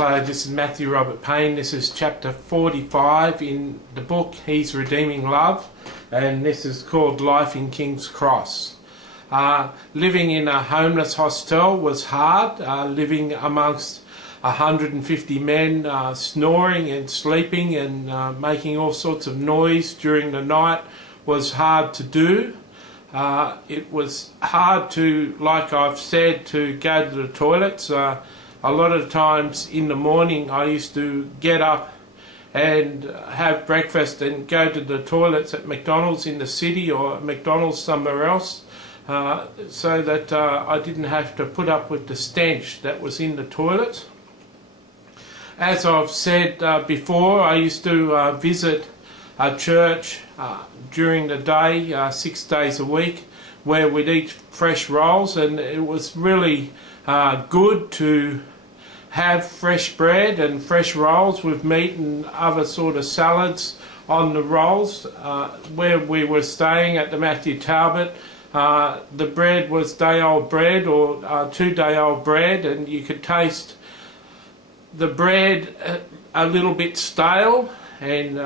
Hello, this is Matthew Robert Payne. This is chapter 45 in the book He's Redeeming Love, and this is called Life in King's Cross. Living in a homeless hostel was hard. Living amongst 150 men snoring and sleeping and making all sorts of noise during the night was hard to do. It was hard to, like I've said, to go to the toilets. A lot of times in the morning I used to get up and have breakfast and go to the toilets at McDonald's in the city or McDonald's somewhere else, so that I didn't have to put up with the stench that was in the toilet. As I've said before, I used to visit a church during the day, 6 days a week, where we'd eat fresh rolls, and it was really good to have fresh bread and fresh rolls with meat and other sort of salads on the rolls. Where we were staying at the Matthew Talbot, the bread was day-old bread or 2-day-old bread, and you could taste the bread a little bit stale, and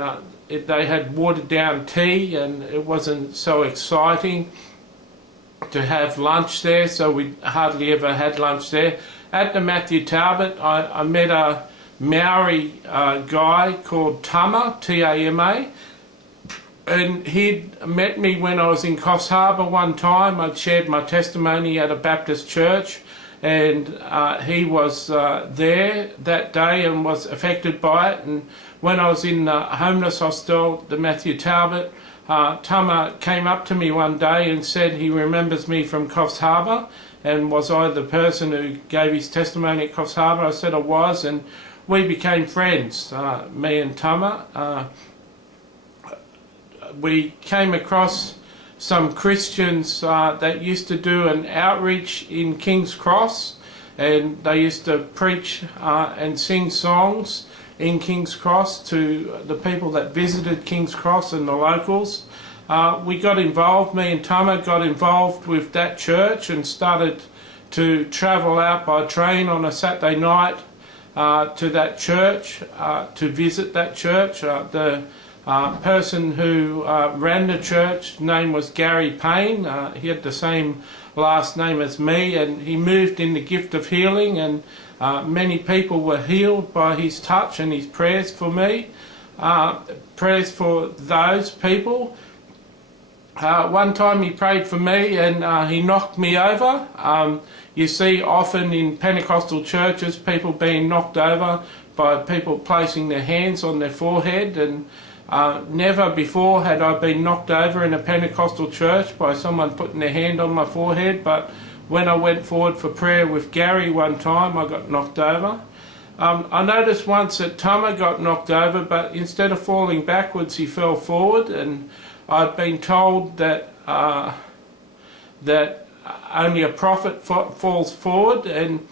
they had watered down tea, and it wasn't so exciting to have lunch there, so we hardly ever had lunch there. At the Matthew Talbot, I met a Maori guy called Tama, T-A-M-A, and he'd met me when I was in Coffs Harbour one time. I'd shared my testimony at a Baptist church, and he was there that day and was affected by it. And when I was in the homeless hostel, the Matthew Talbot, Tama came up to me one day and said he remembers me from Coffs Harbour, and was I the person who gave his testimony at Coffs Harbour? I said I was, and we became friends, me and Tama. We came across some Christians that used to do an outreach in King's Cross, and they used to preach and sing songs in King's Cross to the people that visited King's Cross and the locals. We got involved, me and Tama got involved with that church and started to travel out by train on a Saturday night to that church, to visit that church. The person who ran the church, name was Gary Payne. He had the same last name as me, and he moved in the gift of healing, and many people were healed by his touch and his prayers for me, prayers for those people. One time he prayed for me and he knocked me over. You see often in Pentecostal churches people being knocked over by people placing their hands on their forehead, and never before had I been knocked over in a Pentecostal church by someone putting their hand on my forehead, but when I went forward for prayer with Gary one time, I got knocked over. I noticed once that Tama got knocked over, but instead of falling backwards he fell forward, and I'd been told that that only a prophet falls forward, and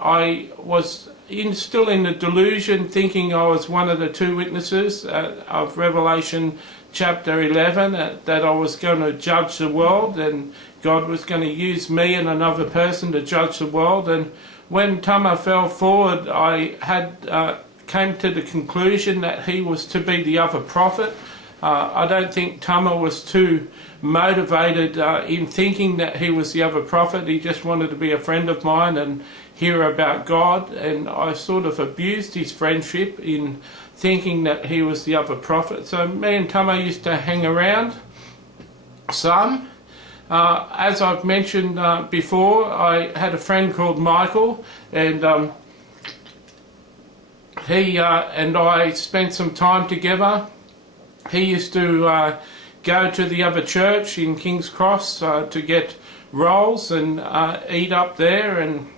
I was still in the delusion, thinking I was one of the two witnesses of Revelation chapter 11, that I was going to judge the world, and God was going to use me and another person to judge the world. And when Tama fell forward, I came to the conclusion that he was to be the other prophet. I don't think Tama was too motivated in thinking that he was the other prophet. He just wanted to be a friend of mine and hear about God, and I sort of abused his friendship in thinking that he was the other prophet. So me and Tama used to hang around some. As I've mentioned before, I had a friend called Michael, and he and I spent some time together. He used to go to the other church in King's Cross to get rolls and eat up there, and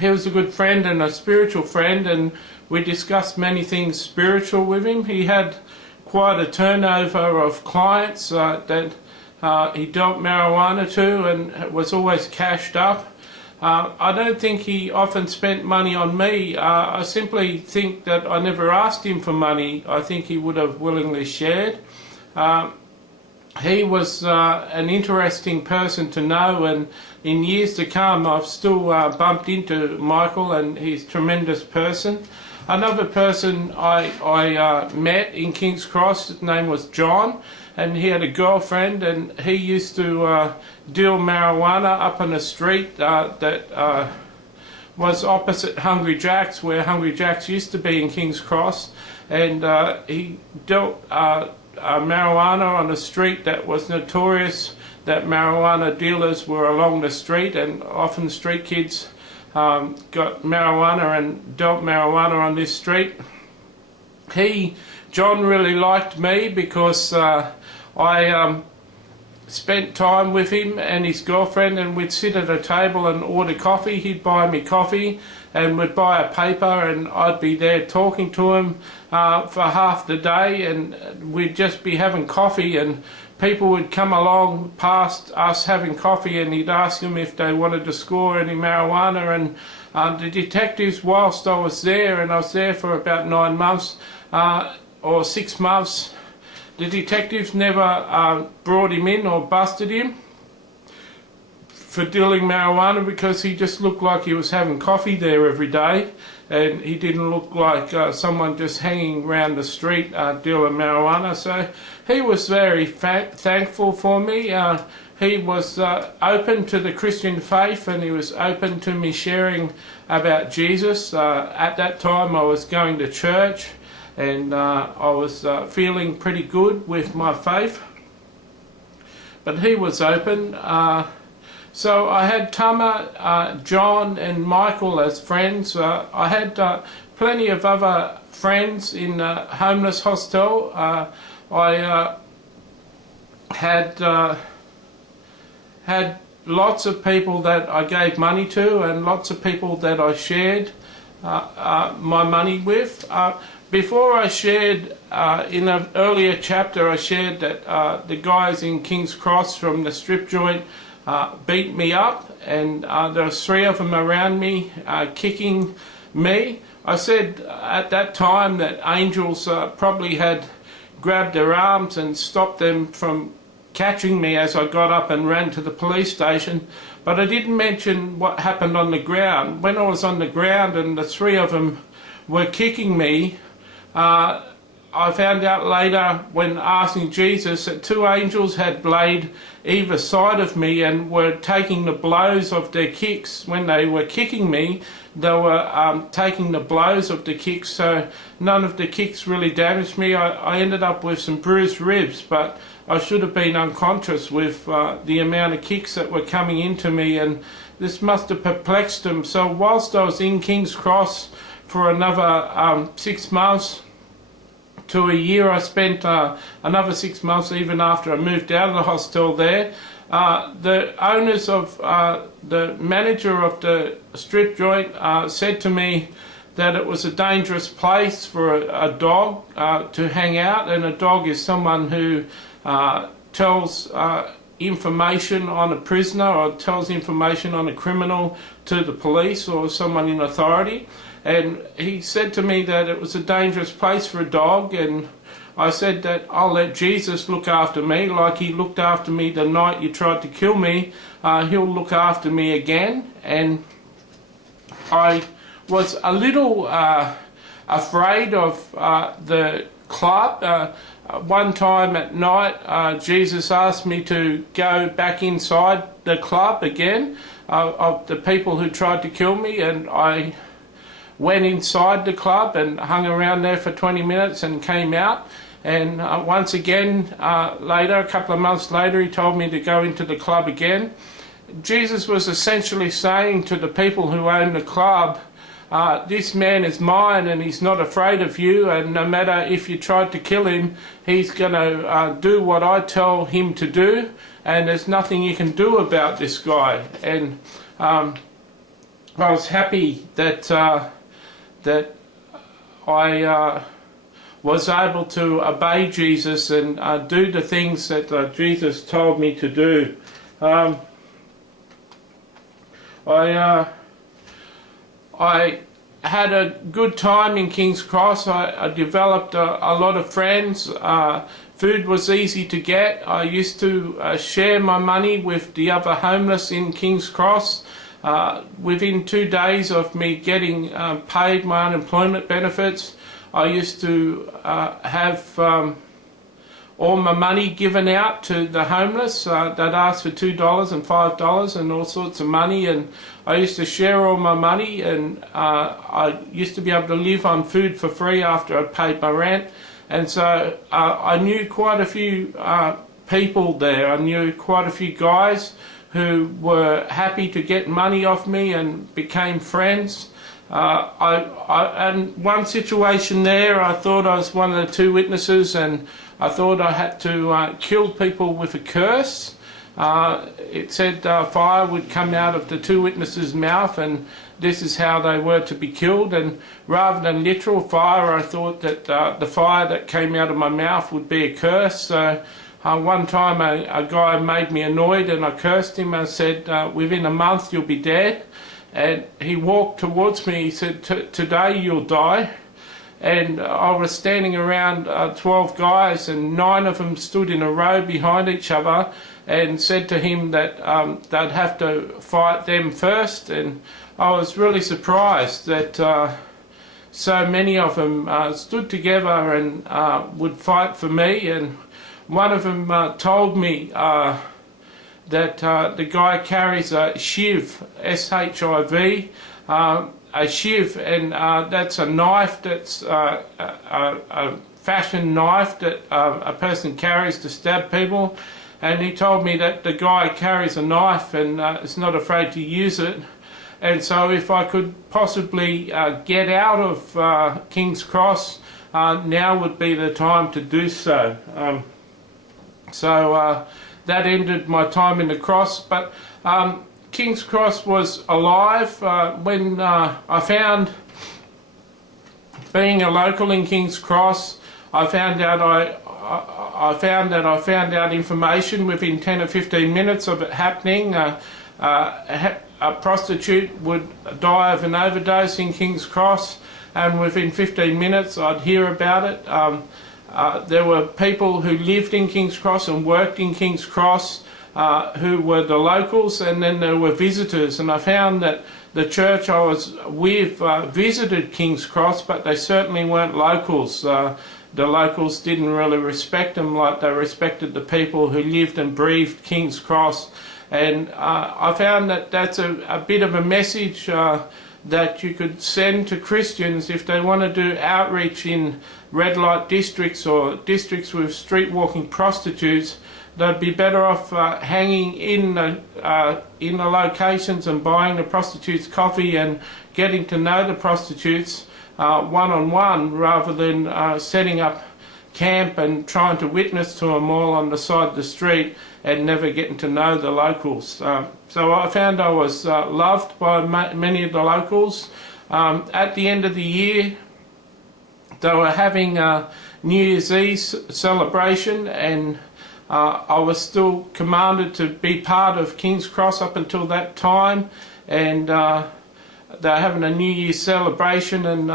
he was a good friend and a spiritual friend, and we discussed many things spiritual with him. He had quite a turnover of clients that he dealt marijuana to, and was always cashed up. I don't think he often spent money on me. I simply think that I never asked him for money. I think he would have willingly shared. He was an interesting person to know, and in years to come I've still bumped into Michael, and he's a tremendous person. Another person I met in King's Cross, his name was John, and he had a girlfriend, and he used to deal marijuana up on the street that was opposite Hungry Jack's, where Hungry Jack's used to be in King's Cross, and he dealt marijuana on a street that was notorious that marijuana dealers were along the street, and often street kids got marijuana and dealt marijuana on this street. John really liked me because I spent time with him and his girlfriend, and we'd sit at a table and order coffee. He'd buy me coffee and would buy a paper, and I'd be there talking to him for half the day, and we'd just be having coffee, and people would come along past us having coffee, and he'd ask them if they wanted to score any marijuana. And the detectives, whilst I was there, and I was there for about 9 months or 6 months, the detectives never brought him in or busted him for dealing marijuana, because he just looked like he was having coffee there every day, and he didn't look like someone just hanging around the street dealing marijuana. So he was very thankful for me. He was open to the Christian faith, and he was open to me sharing about Jesus. At that time I was going to church, and I was feeling pretty good with my faith, but he was open. So I had Tama, John and Michael as friends. I had plenty of other friends in homeless hostel. I had lots of people that I gave money to, and lots of people that I shared my money with. Before I shared, in an earlier chapter, I shared that the guys in King's Cross from the strip joint beat me up, and there were 3 of them around me kicking me. I said at that time that angels probably had grabbed their arms and stopped them from catching me as I got up and ran to the police station, but I didn't mention what happened on the ground. When I was on the ground and the 3 of them were kicking me, I found out later, when asking Jesus, that 2 angels had laid either side of me and were taking the blows of their kicks. When they were kicking me, they were taking the blows of the kicks, so none of the kicks really damaged me. I ended up with some bruised ribs, but I should have been unconscious with the amount of kicks that were coming into me, and this must have perplexed them. So whilst I was in King's Cross for another 6 months to a year, I spent another 6 months even after I moved out of the hostel there. The owners of, the manager of the strip joint said to me that it was a dangerous place for a dog to hang out, and a dog is someone who tells information on a prisoner or tells information on a criminal to the police or someone in authority. And he said to me that it was a dangerous place for a dog, and I said that I'll let Jesus look after me like he looked after me the night you tried to kill me. He'll look after me again. And I was a little afraid of the club. One time at night, Jesus asked me to go back inside the club again of the people who tried to kill me, and I went inside the club and hung around there for 20 minutes and came out. And once again, later, a couple of months later, he told me to go into the club again. Jesus was essentially saying to the people who own the club, this man is mine and he's not afraid of you, and no matter if you tried to kill him, he's going to do what I tell him to do, and there's nothing you can do about this guy. And I was happy that I was able to obey Jesus and do the things that Jesus told me to do. I had a good time in King's Cross. I developed a lot of friends food was easy to get. I used to share my money with the other homeless in King's Cross. Within 2 days of me getting paid my unemployment benefits, I used to have all my money given out to the homeless. They'd ask for $2 and $5 and all sorts of money, and I used to share all my money, and I used to be able to live on food for free after I'd paid my rent. And so I knew quite a few people there. I knew quite a few guys who were happy to get money off me and became friends. And one situation there, I thought I was one of the 2 witnesses, and I thought I had to kill people with a curse. It said fire would come out of the 2 witnesses' mouth, and this is how they were to be killed. And rather than literal fire, I thought that the fire that came out of my mouth would be a curse. So one time a guy made me annoyed, and I cursed him. I said, within a month you'll be dead. And he walked towards me. He said, today you'll die. And I was standing around 12 guys, and 9 of them stood in a row behind each other, and said to him that they'd have to fight them first. And I was really surprised that so many of them stood together and would fight for me. And one of them told me that the guy carries a shiv, S-H-I-V, a shiv, and that's a knife, that's a fashion knife that a person carries to stab people. And he told me that the guy carries a knife and is not afraid to use it. And so if I could possibly get out of King's Cross, now would be the time to do so. That ended my time in the cross. But King's Cross was alive when I found, being a local in King's Cross, I found out I found out information within 10 or 15 minutes of it happening. A prostitute would die of an overdose in King's Cross, and within 15 minutes I'd hear about it. There were people who lived in King's Cross and worked in King's Cross who were the locals, and then there were visitors. And I found that the church I was with visited King's Cross, but they certainly weren't locals. The locals didn't really respect them like they respected the people who lived and breathed King's Cross. And I found that that's a bit of a message that you could send to Christians if they want to do outreach in red light districts or districts with street walking prostitutes. They'd be better off hanging in the locations and buying the prostitutes coffee and getting to know the prostitutes one-on-one, rather than setting up camp and trying to witness to them all on the side of the street and never getting to know the locals. So I found I was loved by many of the locals. At the end of the year, they were having New Year's Eve celebration, and I was still commanded to be part of King's Cross up until that time. And they were having a New Year's celebration, and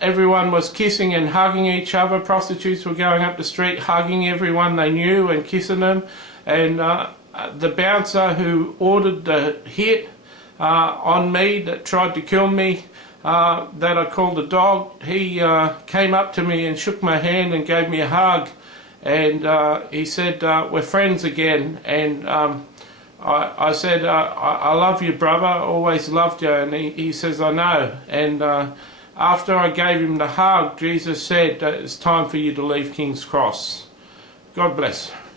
everyone was kissing and hugging each other. Prostitutes were going up the street hugging everyone they knew and kissing them. And the bouncer who ordered the hit on me that tried to kill me, that I called a dog, he came up to me and shook my hand and gave me a hug. And he said, we're friends again. And I said, I love you, brother, always loved you. And he says, I know. And after I gave him the hug, Jesus said, it's time for you to leave King's Cross. God bless.